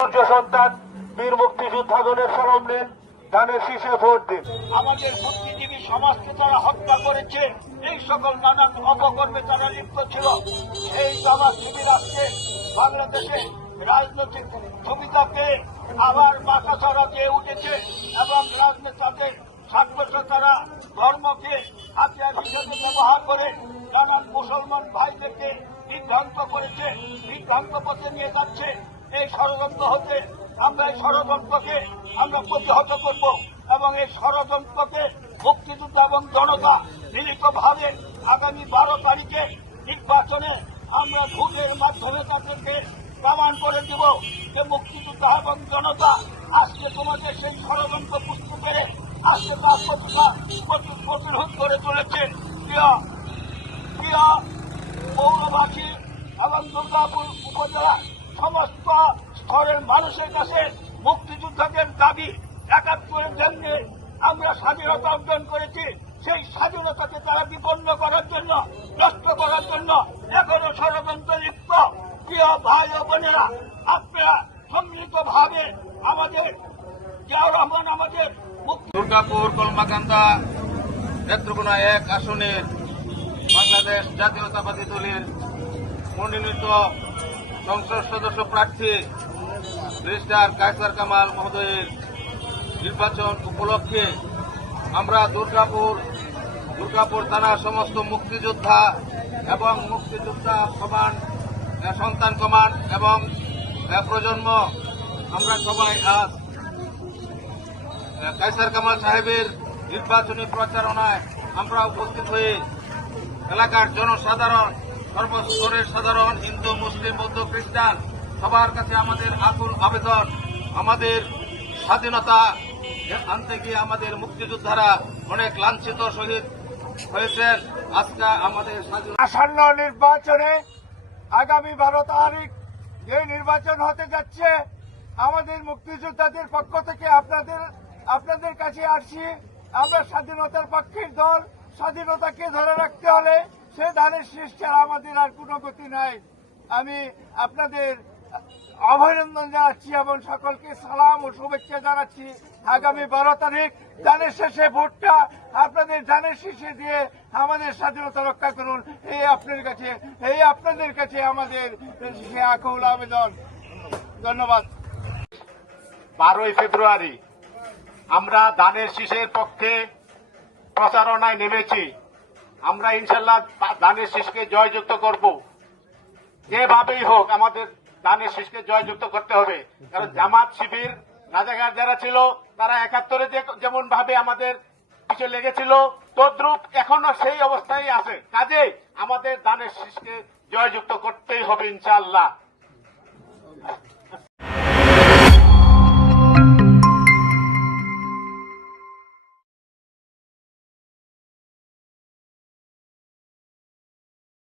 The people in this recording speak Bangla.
সন্তান বীর মুক্তিযোদ্ধাগণের শরণ নিন, ধানের শীষে ভোট দিন। আমাদের বুদ্ধিজীবী সমাজকে তারা হত্যা করেছে, এই সকল নানান অপকর্মে তারা লিপ্ত ছিল। এই জামাত শিবির আজকে বাংলাদেশে রাজনৈতিক সুবিধাকে আবার বাঁকাছড়া দিয়ে উঠেছে এবং রাজনেতাদের স্বার্থে তারা ধর্মকে হাতিয়ার হিসেবে ব্যবহার করে নানান মুসলমান ভাইদেরকে বিভ্রান্ত করেছে, বিভ্রান্ত পথে নিয়ে যাচ্ছে। এই ষড়যন্ত্র হতে আমরা এই ষড়যন্ত্রকে আমরা প্রতিহত করব এবং এই ষড়যন্ত্রকে মুক্তিযুদ্ধ এবং জনতা মিলিতভাবে আগামী 12 তারিখে নির্বাচনে আমরা ভোটের মাধ্যমে তাদেরকে প্রমাণ করে দিব যে মুক্তিযোদ্ধা এবং জনতা আজকে তোমাদের সেই ষড়যন্ত্র বুঝতে পেরে আজকে তার প্রতিরোধ করে চলেছে। প্রিয় পৌরবাসী এবং দুর্গাপুর উপজেলা সমস্ত স্তরের মানুষের কাছে মুক্তিযোদ্ধাদের দাবি ৭১-এর জন্য আমরা স্বাধীনতা অর্জন করেছি, সেই স্বাধীনতাকে তারা বিপন্ন করার জন্য, নষ্ট করার জন্য এখনো ষড়যন্ত্র লিপ্ত। প্রিয় ভাই ও বোনেরা, আপনারা সম্মিলিতভাবে আমাদের জিয়াউর রহমান আমাদের দুর্গাপুর কলমাকান্দা নেত্রকোনা ১ আসনের বাংলাদেশ জাতীয়তাবাদী দলের মনোনীত সংসদ সদস্য প্রার্থী ব্যারিস্টার কায়সার কামাল মহোদয়ের নির্বাচন উপলক্ষে আমরা দুর্গাপুর থানার সমস্ত মুক্তিযোদ্ধা এবং মুক্তিযোদ্ধা সন্তান কমান্ড এবং প্রজন্ম আমরা সবাই আজ কায়সার কামাল সাহেবের নির্বাচনী প্রচারণায় আমরা উপস্থিত হয়ে এলাকার জনসাধারণ, সর্বস্তরের সাধারণ, হিন্দু, মুসলিম, বৌদ্ধ, খ্রিস্টান সবার কাছে আমাদের আকুল আবেদন, আমাদের স্বাধীনতা আনতে গিয়ে আমাদের মুক্তিযোদ্ধারা অনেক লাঞ্ছিত শহীদ হয়েছেন। আজকে আমাদের আসন্ন নির্বাচনে আগামী 12 তারিখ যে নির্বাচন হতে যাচ্ছে, আমাদের মুক্তিযোদ্ধাদের পক্ষ থেকে আপনাদের কাছে আসছি। আমরা স্বাধীনতার পক্ষের দল। স্বাধীনতাকে ধরে রাখতে হলে সে ধানের শীষ ছাড়া আমাদের আর কোনো গতি নাই। আমি আপনাদের অভিনন্দন জানাচ্ছি এবং সকলকে সালাম ও শুভেচ্ছা জানাচ্ছি। আগামী 12 তারিখ ধানের শেষে ভোটটা আপনাদের ধানের শীষে দিয়ে আমাদের স্বাধীনতা রক্ষা করুন, এই আপনাদের কাছে আমাদের আকুল আবেদন। ধন্যবাদ। 12ই ফেব্রুয়ারি আমরা ধানের শীষের পক্ষে প্রচারণায় নেমেছি। আমরা ইনশাল্লাহ ধানের শীষকে জয়যুক্ত করব। যেভাবেই হোক আমাদের ধানের শীষকে জয়যুক্ত করতে হবে, কারণ জামাত শিবির রাজাকার যারা ছিল তারা ৭১-এ যেমন ভাবে আমাদের পিছনে লেগেছিল, তদ্রূপ এখনো সেই অবস্থায় আছে। কাজে আমাদের ধানের শীষকে জয়যুক্ত করতেই হবে ইনশাআল্লাহ।